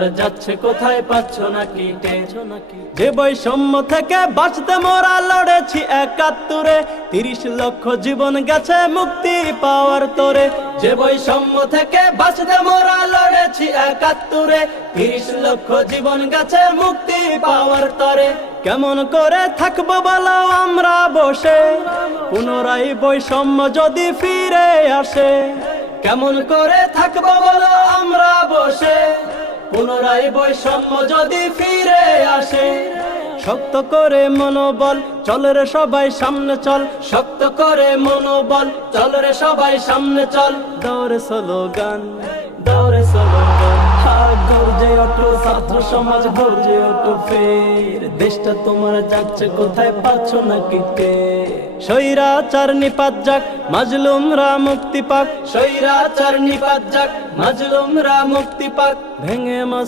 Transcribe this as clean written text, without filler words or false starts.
আর যাচ্ছে কোথায় পাচ্ছ না কি টের? যে বৈষম্য থেকে বাঁচতে মোরা লড়েছি ৭১-এ, ৩০ লক্ষ জীবন গেছে মুক্তি পাওয়ার তরে। যে বৈষম্য থেকে বাঁচতে মোরা লড়েছি ৭১-এ, ৩০ লক্ষ জীবন গেছে মুক্তি পাওয়ার তরে। কেমন করে থাকবো বলো আমরা বসে, পুনরায় বৈষম্য যদি ফিরে আসে? কেমন করে থাকবো বলো আমরা বসে, পুনরায় বৈষম্য যদি ফিরে আসে? শক্ত করে মনোবল, চল রে সবাই সামনে চল। শক্ত করে মনোবল, চল রে সবাই সামনে চল। দৌড়ে স্লোগান, দৌড়ে স্লোগান, গর্জে ওঠো ছাত্র সমাজ, গর্জে ওঠো ফের। দেশটা তোমার যাচ্ছে কোথায় পাচ্ছ না কি টের? স্বৈরাচার নিপাত যাক, মাজলুমরা মুক্তি পাক। স্বৈরাচার নিপাত যাক, মাজলুমরা মুক্তি পাক। ভেঙে